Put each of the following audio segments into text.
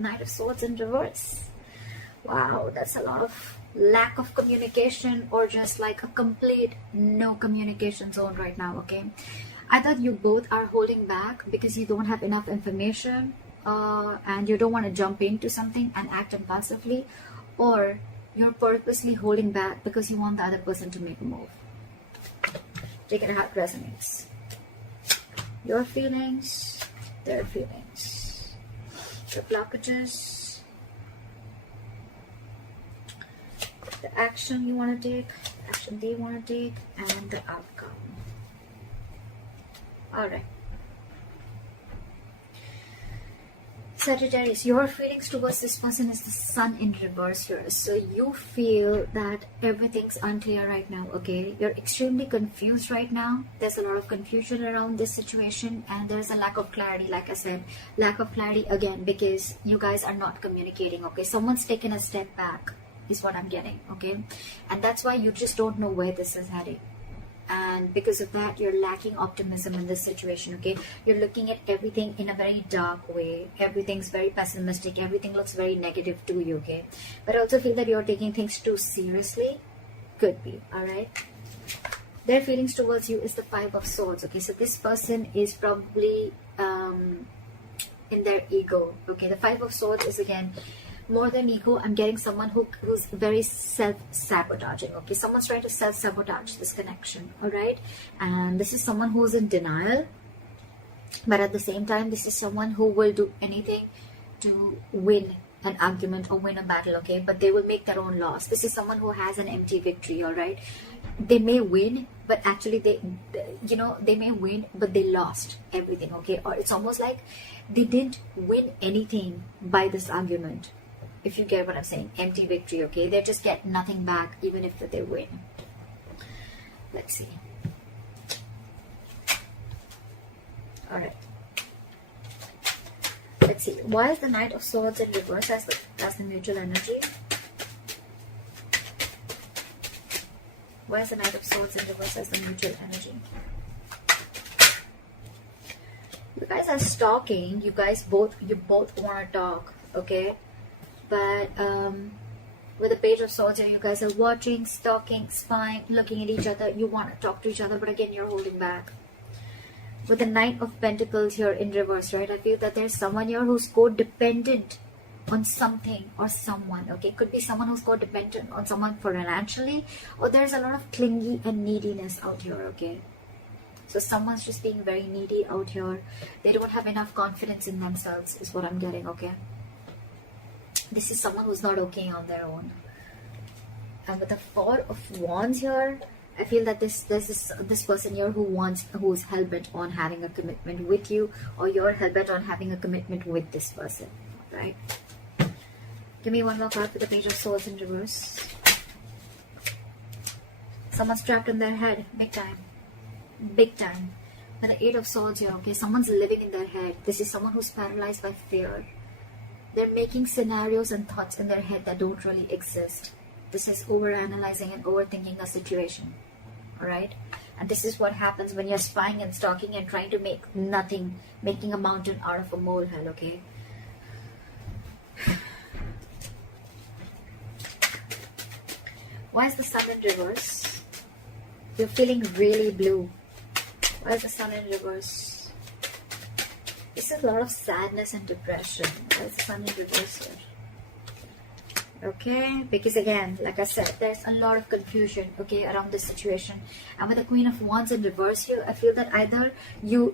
Knight of Swords in reverse. Wow, that's a lot of lack of communication, or just like a complete no communication zone right now, okay? Either you both are holding back because you don't have enough information, and you don't want to jump into something and act impulsively, or you're purposely holding back because you want the other person to make a move. Take it how it resonates. Your feelings, their feelings, the blockages, the action you want to take, the action they want to take, and the outcome. Alright. Sagittarius, your feelings towards this person is the Sun in reverse here. So you feel that everything's unclear right now, okay? You're extremely confused right now. There's a lot of confusion around this situation, and there's a lack of clarity, like I said. Lack of clarity again because you guys are not communicating, okay? Someone's taken a step back is what I'm getting, okay? And that's why you just don't know where this is heading. And because of that, you're lacking optimism in this situation, okay? You're looking at everything in a very dark way. Everything's very pessimistic. Everything looks very negative to you, okay? But I also feel that you're taking things too seriously. Could be, all right? Their feelings towards you is the Five of Swords, okay? So this person is probably in their ego, okay? The Five of Swords is, again, more than ego. I'm getting someone who's very self-sabotaging, okay? Someone's trying to self-sabotage this connection, all right? And this is someone who's in denial, but at the same time, this is someone who will do anything to win an argument or win a battle, okay? But they will make their own loss. This is someone who has an empty victory, all right? They may win, but actually they may win, but they lost everything, okay? Or it's almost like they didn't win anything by this argument. If you get what I'm saying, empty victory, okay? They just get nothing back, even if they win. Let's see. All right. Let's see. Why is the Knight of Swords in reverse as the mutual energy? Why is the Knight of Swords in reverse as the mutual energy? You guys are stalking. You both want to talk, okay? But with the Page of Swords here, you guys are watching, stalking, spying, looking at each other. You want to talk to each other, but again, you're holding back. With the Knight of Pentacles here in reverse, right? I feel that there's someone here who's codependent on something or someone, okay? Could be someone who's codependent on someone financially, or there's a lot of clingy and neediness out here, okay? So someone's just being very needy out here. They don't have enough confidence in themselves, is what I'm getting, okay? This is someone who's not okay on their own. And with the Four of Wands here, I feel that there's this person here who's hell-bent on having a commitment with you, or you're hell-bent on having a commitment with this person, right? Give me one more card for the Page of Swords in reverse. Someone's trapped in their head, big time. Big time. With the Eight of Swords here, okay? Someone's living in their head. This is someone who's paralyzed by fear. They're making scenarios and thoughts in their head that don't really exist. This is overanalyzing and overthinking a situation. Alright? And this is what happens when you're spying and stalking and trying to make nothing, making a mountain out of a molehill, okay? Why is the Sun in reverse? You're feeling really blue. Why is the Sun in reverse? This is a lot of sadness and depression. Why is the Sun in reverse here? Okay, because again, like I said, there's a lot of confusion, okay, around this situation. And with the Queen of Wands in reverse here, I feel that either you're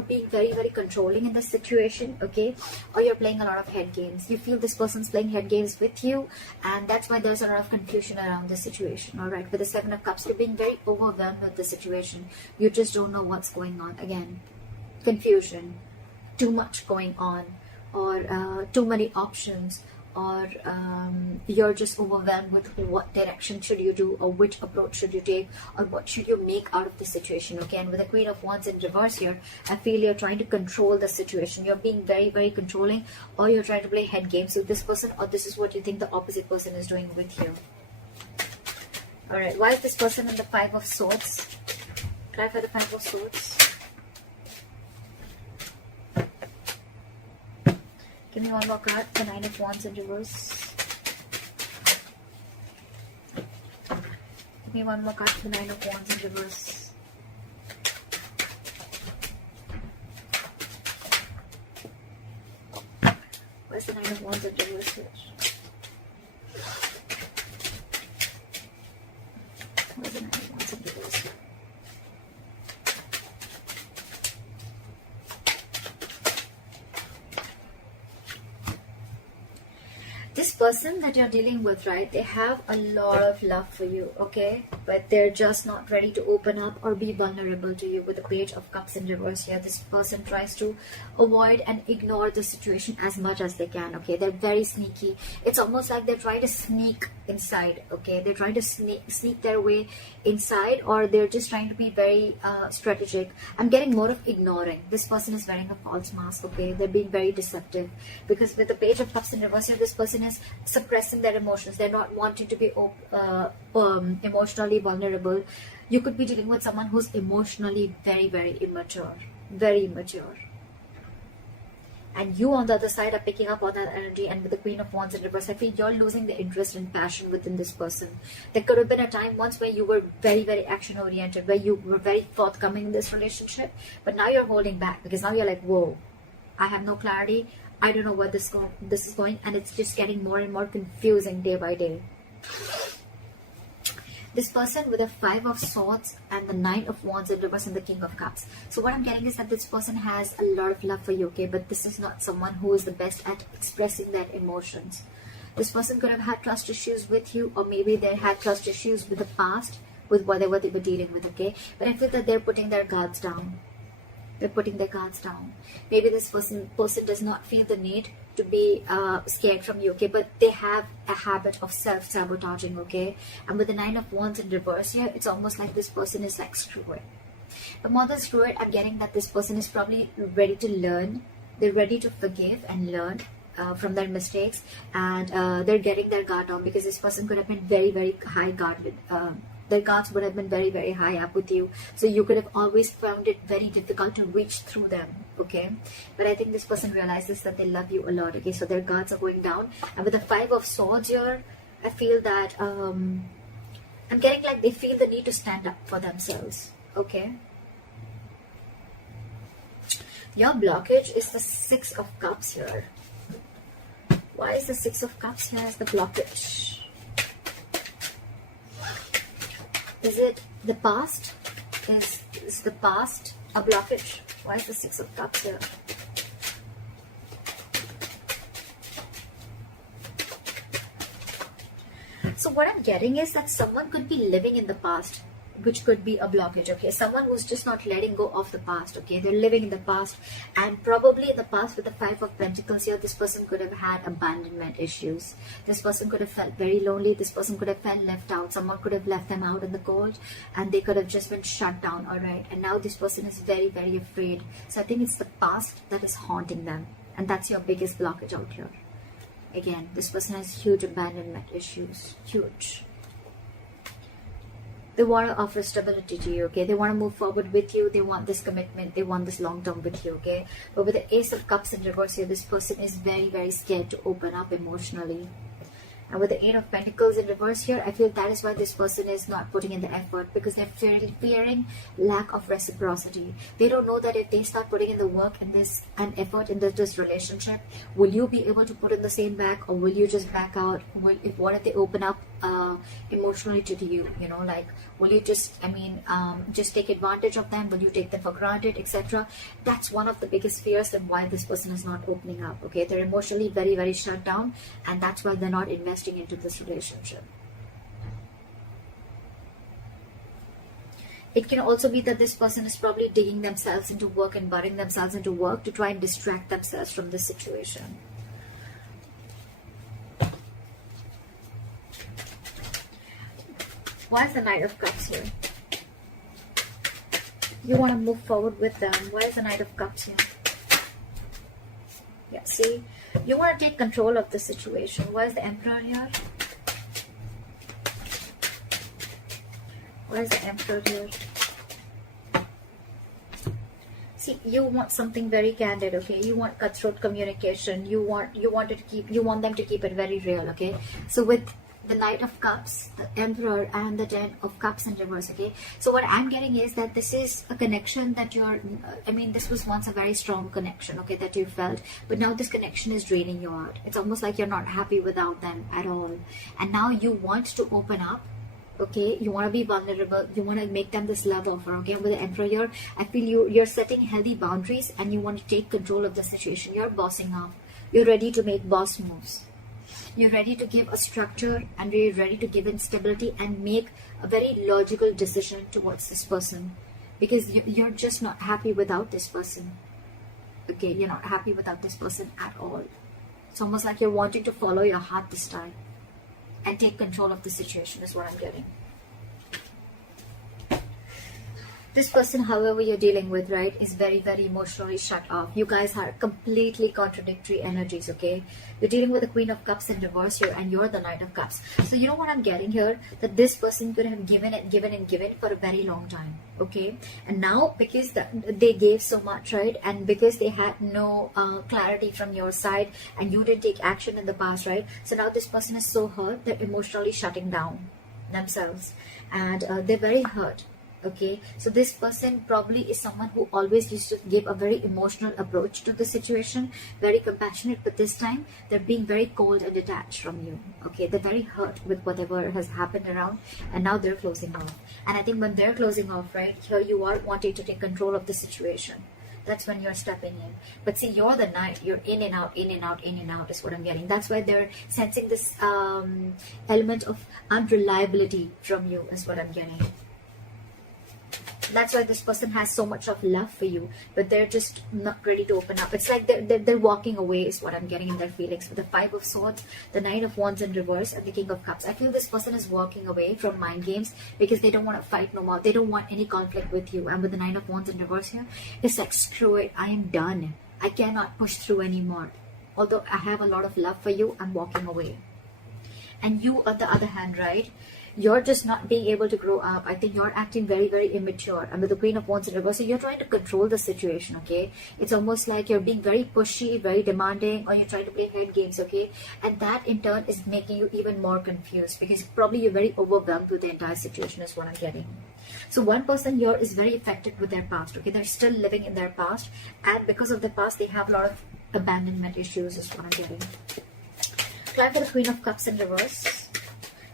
being very, very controlling in this situation, okay, or you're playing a lot of head games. You feel this person's playing head games with you, and that's why there's a lot of confusion around this situation. All right, with the Seven of Cups, you're being very overwhelmed with the situation. You just don't know what's going on. Again, confusion, too much going on, or too many options, or you're just overwhelmed with what direction should you do, or which approach should you take, or what should you make out of the situation, okay? And with the Queen of Wands in reverse here, I feel you're trying to control the situation. You're being very, very controlling, or you're trying to play head games with this person, or this is what you think the opposite person is doing with you. All right, why is this person in the Five of Swords? Try for the Five of Swords. Give me one more card. The Nine of Wands in reverse. Give me one more card. The Nine of Wands in reverse. Where's the Nine of Wands in reverse here? Where's the Nine of Wands in reverse here? This person that you're dealing with, right, they have a lot of love for you, okay, but they're just not ready to open up or be vulnerable to you. With the Page of Cups in reverse here, this person tries to avoid and ignore the situation as much as they can, okay. They're very sneaky. It's almost like they're trying to sneak inside, okay. They're trying to sneak their way inside, or they're just trying to be very strategic. I'm getting more of ignoring. This person is wearing a false mask, okay. They're being very deceptive, because with the Page of Cups in reverse here, this person is suppressing their emotions. They're not wanting to be emotionally vulnerable. You could be dealing with someone who's emotionally very, very immature, and you on the other side are picking up on that energy. And with the Queen of Wands in reverse, I feel you're losing the interest and passion within this person. There could have been a time once where you were very, very action oriented, where you were very forthcoming in this relationship, but now you're holding back, because now you're like, whoa, I have no clarity. I don't know where this is going, and it's just getting more and more confusing day by day. This person with a Five of Swords and the Nine of Wands in reverse and the King of Cups. So what I'm getting is that this person has a lot of love for you, okay, but this is not someone who is the best at expressing their emotions. This person could have had trust issues with you, or maybe they had trust issues with the past, with whatever they were dealing with, okay. But I feel that they're putting their guards down. They're putting their guards down. Maybe this person does not feel the need to be scared from you, okay, but they have a habit of self-sabotaging, okay. And with the Nine of Wands in reverse here, it's almost like this person is like, screw it. But more than screw it, I'm getting that this person is probably ready to learn. They're ready to forgive and learn from their mistakes, and they're getting their guard down, because this person could have been very, very high guarded. Their guards would have been very, very high up with you, so you could have always found it very difficult to reach through them, okay. But I think this person realizes that they love you a lot, okay, so their guards are going down. And with the Five of Swords here, I feel that I'm getting like they feel the need to stand up for themselves, okay. Your blockage is the Six of Cups here. Why is the Six of Cups here as the blockage? Is it the past? Is the past a blockage? Why is the Six of Cups here? So what I'm getting is that someone could be living in the past, which could be a blockage, okay. Someone who's just not letting go of the past, okay. They're living in the past, and probably in the past with the Five of Pentacles here, this person could have had abandonment issues. This person could have felt very lonely. This person could have felt left out. Someone could have left them out in the cold, and they could have just been shut down, all right. And now this person is very, very afraid. So I think it's the past that is haunting them, and that's your biggest blockage out here. Again, this person has huge abandonment issues, huge. They want to offer stability to you, okay. They want to move forward with you. They want this commitment. They want this long term with you, okay. But with the Ace of Cups in reverse here, this person is very, very scared to open up emotionally. And with the Eight of Pentacles in reverse here, I feel that is why this person is not putting in the effort, because they're fearing lack of reciprocity. They don't know that if they start putting in the work and effort in this relationship, will you be able to put in the same back, or will you just back out? What if they open up emotionally to you, you know, like, will you just just take advantage of them? Will you take them for granted, etc.? That's one of the biggest fears and why this person is not opening up, okay. They're emotionally very, very shut down, and that's why they're not investing into this relationship. It can also be that this person is probably digging themselves into work and burying themselves into work to try and distract themselves from this situation. Why is the Knight of Cups here? You want to move forward with them. Why is the Knight of Cups here? Yeah, see? You want to take control of the situation. Why is the Emperor here? Why is the Emperor here? See, you want something very candid, okay? You want cutthroat communication. You want them to keep it very real, okay? So with the Knight of Cups, the Emperor, and the Ten of Cups in reverse, okay? So what I'm getting is that this is a connection that this was once a very strong connection, okay, that you felt, but now this connection is draining you out. It's almost like you're not happy without them at all. And now you want to open up, okay? You want to be vulnerable. You want to make them this love offer, okay? And with the Emperor here, I feel you're setting healthy boundaries and you want to take control of the situation. You're bossing up. You're ready to make boss moves. You're ready to give a structure and you're ready to give in stability and make a very logical decision towards this person, because you're just not happy without this person. Okay, you're not happy without this person at all. It's almost like you're wanting to follow your heart this time and take control of the situation is what I'm getting. This person, however, you're dealing with, right, is very, very emotionally shut off. You guys are completely contradictory energies, okay? You're dealing with the Queen of Cups in reverse here, and you're the Knight of Cups. So you know what I'm getting here? That this person could have given and given and given for a very long time, okay? And now, because they gave so much, right, and because they had no clarity from your side, and you didn't take action in the past, right? So now this person is so hurt, they're emotionally shutting down themselves, and they're very hurt. Okay, so this person probably is someone who always used to give a very emotional approach to the situation, very compassionate, but this time they're being very cold and detached from you. Okay, they're very hurt with whatever has happened around, and now they're closing off. And I think when they're closing off, right, here you are wanting to take control of the situation. That's when you're stepping in. But see, you're the Knight. You're in and out, in and out, in and out is what I'm getting. That's why they're sensing this element of unreliability from you is what I'm getting. That's why this person has so much of love for you, but they're just not ready to open up. It's like they're walking away is what I'm getting in their feelings. With the Five of Swords, the Nine of Wands in reverse, and the King of Cups. I feel this person is walking away from mind games because they don't want to fight no more. They don't want any conflict with you. And with the Nine of Wands in reverse here, it's like, screw it, I am done. I cannot push through anymore. Although I have a lot of love for you, I'm walking away. And you, on the other hand, right, you're just not being able to grow up. I think you're acting very, very immature. And with the Queen of Wands in reverse, so you're trying to control the situation, okay? It's almost like you're being very pushy, very demanding, or you're trying to play head games, okay? And that in turn is making you even more confused because probably you're very overwhelmed with the entire situation is what I'm getting. So one person here is very affected with their past, okay? They're still living in their past, and because of the past, they have a lot of abandonment issues is what I'm getting. Climb for the Queen of Cups in reverse.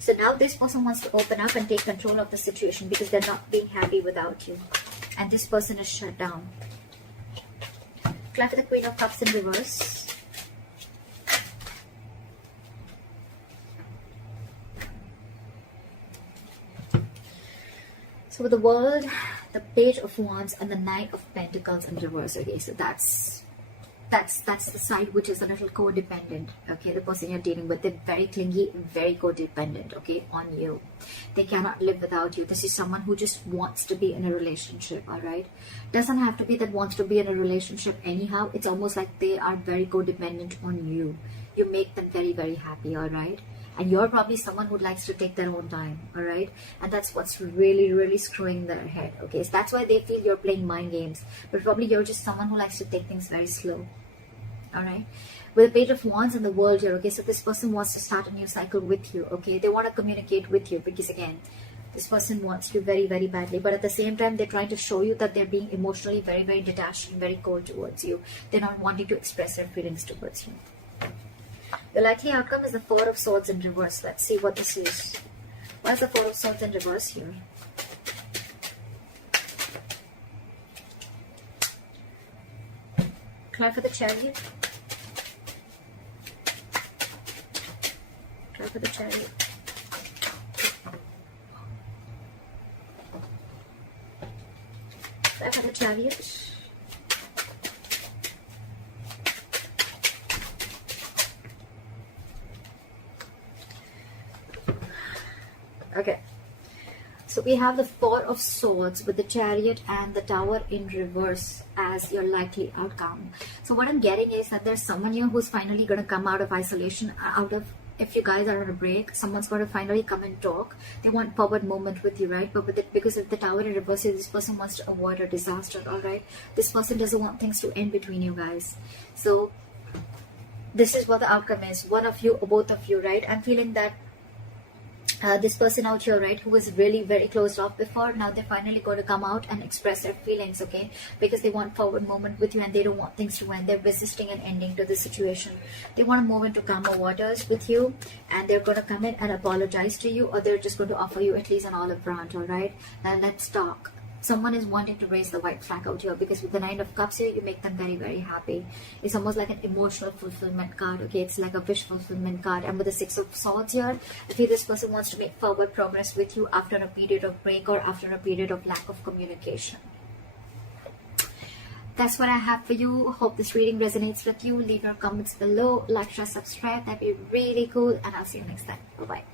So now this person wants to open up and take control of the situation because they're not being happy without you. And this person is shut down. Climb for the Queen of Cups in reverse. So with the World, the Page of Wands, and the Knight of Pentacles in reverse. Okay, so that's the side which is a little codependent. Okay, the person you're dealing with, they're very clingy, very codependent, okay, on you. They cannot live without you. This is someone who just wants to be in a relationship, all right? Doesn't have to be that wants to be in a relationship anyhow. It's almost like they are very codependent on you. You make them very, very happy, all right? And you're probably someone who likes to take their own time, all right? And that's what's really, really screwing their head, okay? So that's why they feel you're playing mind games. But probably you're just someone who likes to take things very slow. All right, with the Page of Wands and the World here, okay, so this person wants to start a new cycle with you, okay? They want to communicate with you because, again, this person wants you very, very badly, but at the same time, they're trying to show you that they're being emotionally very, very detached and very cold towards you. They're not wanting to express their feelings towards you. The likely outcome is the Four of Swords in reverse. Let's see what this is. Why is the Four of Swords in reverse here? Try for the Chariot. Try for the Chariot. Try for the Chariot. Okay. So we have the Four of Swords with the Chariot and the Tower in reverse as your likely outcome. So what I'm getting is that there's someone here who's finally going to come out of isolation, out of if you guys are on a break, someone's going to finally come and talk. They want forward movement with you, right? But because of the Tower in reverse, this person wants to avoid a disaster, all right? This person doesn't want things to end between you guys. So this is what the outcome is. One of you or both of you, right? I'm feeling that this person out here, right, who was really very closed off before, now they're finally going to come out and express their feelings, okay? Because they want forward movement with you and they don't want things to end. They're resisting an ending to the situation. They want to move into calmer waters with you, and they're going to come in and apologize to you, or they're just going to offer you at least an olive branch, all right? Now let's talk. Someone is wanting to raise the white flag out here, because with the Nine of Cups here, you make them very, very happy. It's almost like an emotional fulfillment card, okay? It's like a wish fulfillment card. And with the Six of Swords here, I feel this person wants to make forward progress with you after a period of break or after a period of lack of communication. That's what I have for you. Hope this reading resonates with you. Leave your comments below. Like, share, subscribe. That'd be really cool. And I'll see you next time. Bye-bye.